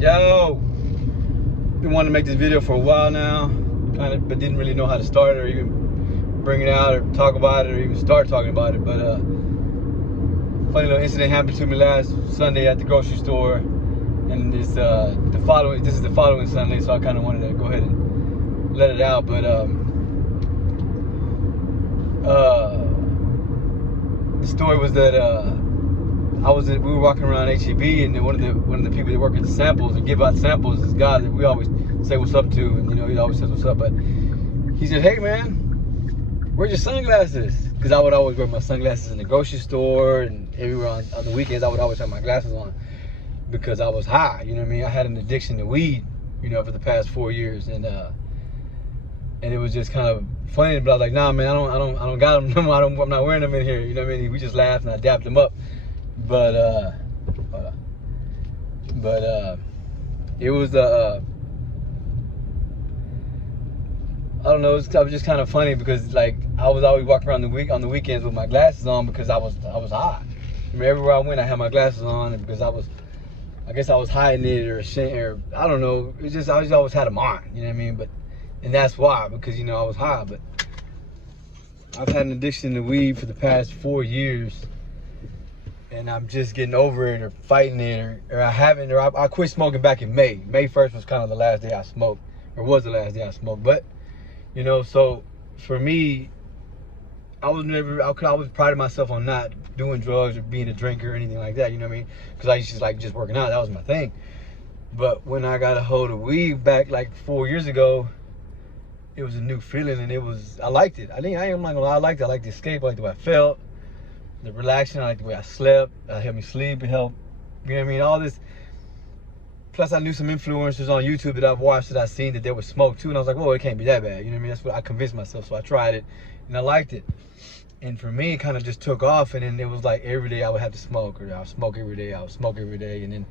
Yo, been wanting to make this video for a while now, but didn't really know how to start it or even bring it out or talk about it or even start talking about it. But funny little incident happened to me last Sunday at the grocery store, and this is the following Sunday, so I kind of wanted to go ahead and let it out. But the story was that we were walking around HEB, and then one of the people that work at the samples and give out samples, this guy that we always say what's up to, and he always says what's up. But he said, "Hey man, where's your sunglasses?" Because I would always wear my sunglasses in the grocery store and everywhere on the weekends. I would always have my glasses on because I was high. You know what I mean? I had an addiction to weed, for the past 4 years, and it was just kind of funny. But I was like, "Nah, man, I don't got them no more. I'm not wearing them in here." You know what I mean? We just laughed and I dapped them up. But it was I don't know. It was just kind of funny because like I was always walking around on the weekends with my glasses on because I was high. Everywhere I went, I had my glasses on, and because I guess I was hiding it or I don't know. It's just I just always had them on. You know what I mean? And that's why, because I was high. But I've had an addiction to weed for the past 4 years. And I'm just getting over it or fighting it or I haven't, or I quit smoking back in May. May 1st was kind of the last day I smoked, or was the last day I smoked. But, so for me, I always prided myself on not doing drugs or being a drinker or anything like that, you know what I mean? Because I used to like just working out, that was my thing. But when I got a hold of weed back like 4 years ago, it was a new feeling, and I liked it. I ain't not gonna lie, I liked it. I liked the escape, I liked the way I felt. The relaxing, I like the way I slept. It helped me sleep. It helped, all this. Plus, I knew some influencers on YouTube that I've watched that I've seen that they would smoke too. And I was like, whoa, it can't be that bad. That's what I convinced myself. So I tried it and I liked it. And for me, it kind of just took off. And then it was like every day I would have to smoke, or I would smoke every day. I would smoke every day. And then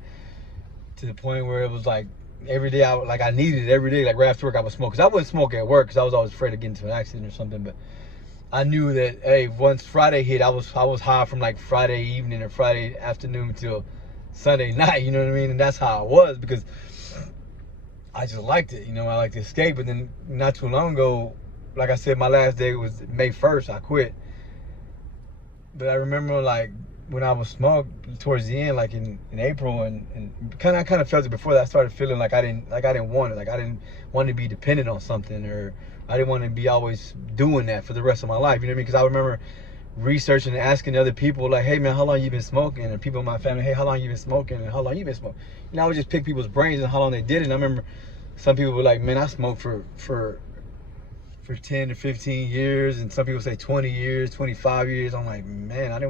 to the point where it was like every day I needed it every day. Like right after work, I would smoke. Because I wouldn't smoke at work because I was always afraid of getting into an accident or something. But I knew that, hey, once Friday hit, I was high from like Friday evening or Friday afternoon till Sunday night, you know what I mean? And that's how I was because I just liked it, I liked to escape. But then not too long ago, like I said, my last day was May 1st, I quit. But I remember like when I was smoked towards the end, like in April, and I kind of felt it before that. I started feeling like I didn't want it, like I didn't want to be dependent on something, or I didn't want to be always doing that for the rest of my life, you know what I mean? Because I remember researching and asking other people, like, hey man, how long you been smoking? And people in my family, hey, how long you been smoking? And how long you been smoking? I would just pick people's brains and how long they did it. And I remember some people were like, man, I smoked for 10 to 15 years, and some people say 20 years, 25 years. I'm like, man, I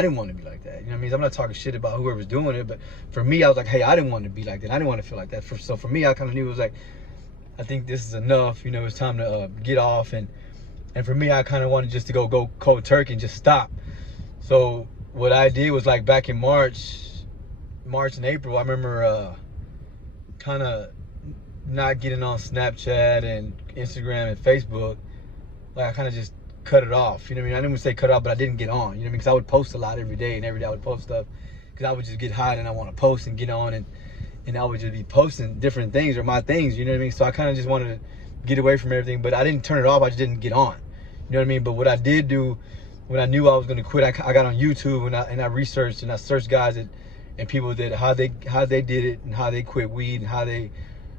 didn't want to be like that. You know what I mean? I'm not talking shit about whoever's doing it, but for me, I was like, hey, I didn't want to be like that. I didn't want to feel like that. So for me, I kind of knew it was like, I think this is enough. It's time to get off. And for me, I kind of wanted just to go cold turkey and just stop. So what I did was like back in March and April, I remember kind of not getting on Snapchat and Instagram and Facebook. Like I kind of just cut it off. You know what I mean? I didn't even say cut it off, but I didn't get on. You know what I mean? Because I would post a lot every day, and every day I would post stuff because I would just get high and I want to post and get on, and I would just be posting different things or my things, you know what I mean? So I kind of just wanted to get away from everything, but I didn't turn it off. I just didn't get on, you know what I mean? But what I did do when I knew I was going to quit, I got on YouTube and I researched and I searched guys and people that how they did it and how they quit weed and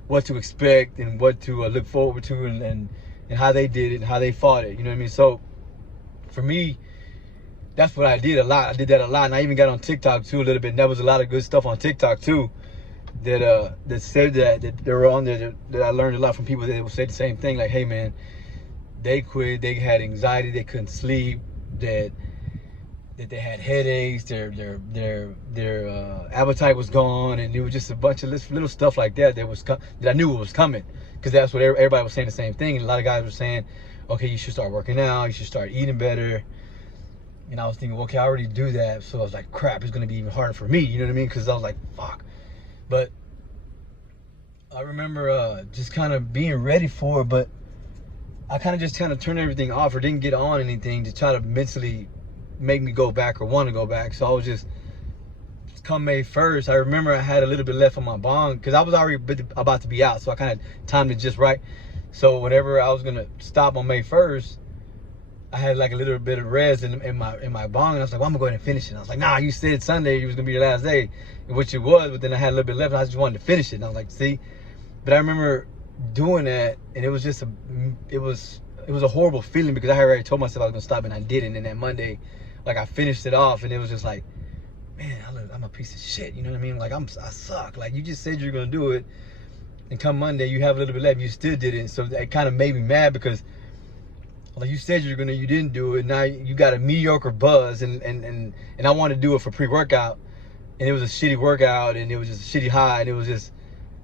what to expect and what to look forward to and how they did it and how they fought it, you know what I mean? So for me, that's what I did a lot. I did that a lot, and I even got on TikTok too a little bit. And there was a lot of good stuff on TikTok too. That said that they were on there that I learned a lot from people that would say the same thing, like, hey man, they quit, they had anxiety, they couldn't sleep, that they had headaches, their appetite was gone, and it was just a bunch of little stuff like that that I knew it was coming, because that's what everybody was saying the same thing. And a lot of guys were saying, okay, you should start working out, you should start eating better. And I was thinking, okay, I already do that, so I was like, crap, it's gonna be even harder for me, you know what I mean? Because I was like, fuck. But I remember just kind of being ready for it, but I kind of turned everything off or didn't get on anything to try to mentally make me go back or want to go back. So I was just come May 1st, I remember I had a little bit left on my bong because I was already about to be out, so I kind of timed it just right. So whenever I was gonna stop on May 1st, I had like a little bit of res in my bong, and I was like, well, I'm gonna go ahead and finish it. And I was like, nah, you said Sunday was gonna be your last day, which it was, but then I had a little bit left, and I just wanted to finish it. And I was like, see, but I remember doing that, and it was just it was a horrible feeling because I had already told myself I was gonna stop, and I didn't. And then Monday, like I finished it off, and it was just like, man, I'm a piece of shit. You know what I mean? Like I suck. Like you just said you're gonna do it, and come Monday you have a little bit left, and you still didn't. So it kind of made me mad because, like you said you didn't do it. Now you got a mediocre buzz, and I wanted to do it for pre-workout, and it was a shitty workout, and it was just a shitty high, and it was just,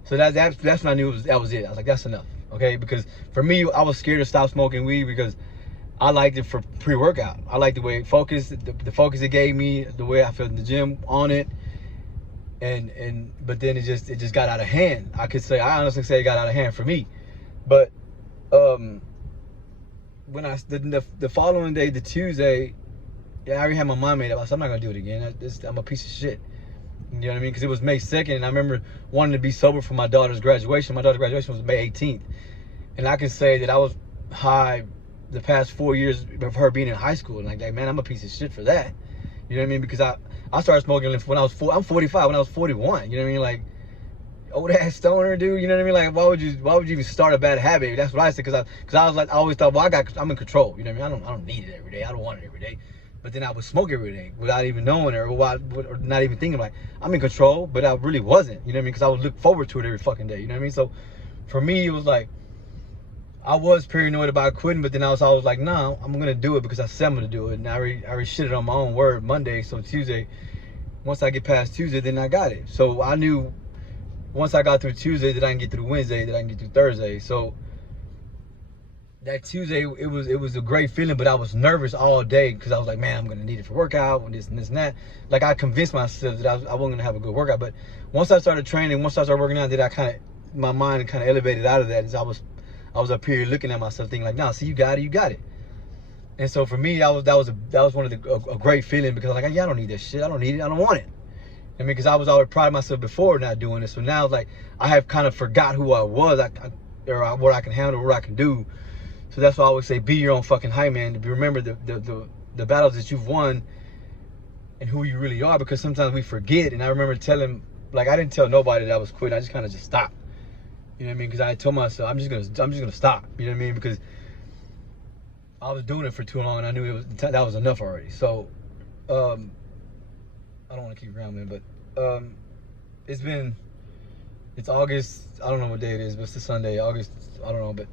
so that's when I knew that was it. I was like, that's enough, okay? Because for me, I was scared to stop smoking weed because I liked it for pre-workout. I liked the way it focused, the focus it gave me, the way I felt in the gym on it, but then it just got out of hand. I honestly say it got out of hand for me, but when the following day, the Tuesday, I already had my mind made up. I said, I'm not gonna do it again. I'm a piece of shit. You know what I mean? Because it was May 2nd, and I remember wanting to be sober for my daughter's graduation. My daughter's graduation was May 18th, and I can say that I was high the past 4 years of her being in high school. And like, man, I'm a piece of shit for that. You know what I mean? Because I started smoking when I was I'm 45. When I was 41, you know what I mean? Like, old ass stoner, dude. You know what I mean? Like, why would you even start a bad habit? That's what I said. Because I was like, I always thought, well, I'm in control. You know what I mean? I don't need it every day. I don't want it every day. But then I would smoke every day without even knowing it, or not even thinking, like, I'm in control, but I really wasn't. You know what I mean? Because I would look forward to it every fucking day. You know what I mean? So for me, it was like, I was paranoid about quitting, but then I was like, nah, I'm gonna do it because I said I'm gonna do it. And I already shit it on my own word Monday. So Tuesday, once I get past Tuesday, then I got it. So I knew once I got through Tuesday that I can get through Wednesday, that I can get through Thursday. So that Tuesday, it was a great feeling, but I was nervous all day because I was like, man, I'm gonna need it for workout and this and this and that. Like, I convinced myself that I wasn't gonna have a good workout. But once I started training, once I started working out, that my mind kind of elevated out of that. As I was up here looking at myself, thinking like, nah, see, you got it. And so for me, that was one of a great feeling, because I was like, yeah, I don't need that shit. I don't need it. I don't want it. I mean, because I was always proud of myself before not doing it. So now, like, I have kind of forgot who I was, or what I can handle, what I can do. So that's why I always say, be your own fucking hype man. To remember the battles that you've won and who you really are, because sometimes we forget. And I remember I didn't tell nobody that I was quitting. I just kind of just stopped. You know what I mean? Because I told myself, I'm just gonna stop. You know what I mean? Because I was doing it for too long, and I knew that was enough already. So I don't want to keep rambling, but it's August. I don't know what day it is, but it's a Sunday. August. I don't know, but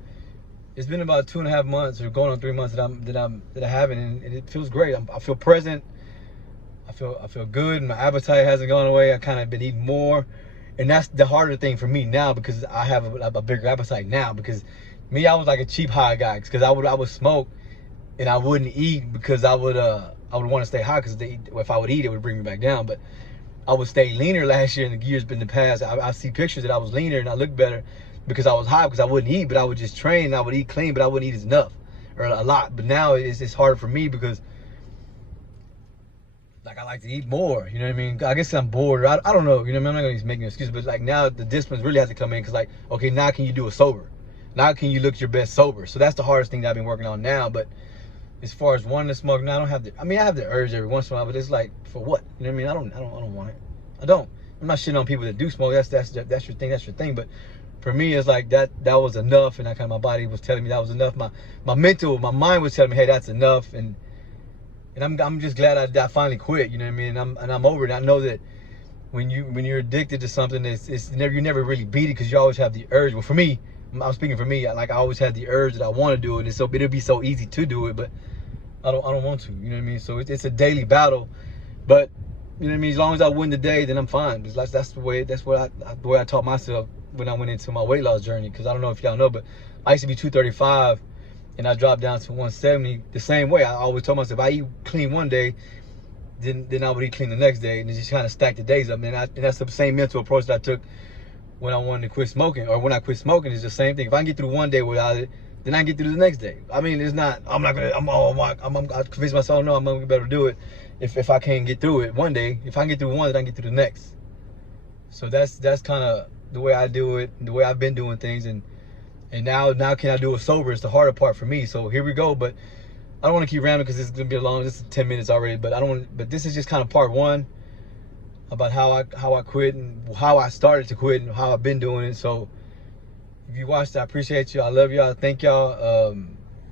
it's been about 2.5 months, or going on 3 months that I haven't, and it feels great. I feel present. I feel good. My appetite hasn't gone away. I kind of been eating more. And that's the harder thing for me now, because I have a bigger appetite now. Because me, I was like a cheap high guy, because I would smoke and I wouldn't eat, because I would want to stay high, because if I would eat, it would bring me back down. But I would stay leaner last year, and the years in the past, I see pictures that I was leaner and I looked better because I was high, because I wouldn't eat, but I would just train, and I would eat clean, but I wouldn't eat enough or a lot. But now it's harder for me, because like, I like to eat more, you know what I mean? I guess I'm bored. I don't know, you know what I mean? I'm not gonna make an excuse, but like, now the discipline really has to come in, because like, okay, now can you do it sober? Now can you look your best sober? So that's the hardest thing that I've been working on now. But as far as wanting to smoke, now I have the urge every once in a while, but it's like, for what? You know what I mean? I don't want it. I don't. I'm not shitting on people that do smoke. That's your thing. But for me, it's like that was enough, and my body was telling me that was enough. My mind was telling me, hey, that's enough. And I'm just glad I finally quit. You know what I mean? And I'm over it. I know that when you're addicted to something, you never really beat it, because you always have the urge. Well, for me, I'm speaking for me. I always had the urge that I want to do it, and so it'll be so easy to do it, but I don't want to. You know what I mean? So it's a daily battle. But you know what I mean? As long as I win the day, then I'm fine. That's the way I taught myself when I went into my weight loss journey. Because I don't know if y'all know, but I used to be 235. And I dropped down to 170 the same way. I always told myself, if I eat clean one day, then I would eat clean the next day, and just kind of stack the days up. And that's the same mental approach that I took when I wanted to quit smoking, or when I quit smoking. It's the same thing. If I can get through one day without it, then I get through the next day. I mean, it's not. I'm I convince myself, no, I'm gonna be better to do it. If I can't get through it one day, if I can get through one, then I can get through the next. So that's kind of the way I do it, the way I've been doing things, and now can I do it sober? It's the harder part for me. So here we go. But I don't want to keep rambling because it's gonna be long. This is 10 minutes already. But I don't. But this is just kind of part one about how I quit and how I started to quit and how I've been doing it. So if you watched, I appreciate you. I love y'all. Thank y'all.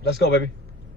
Let's go, baby.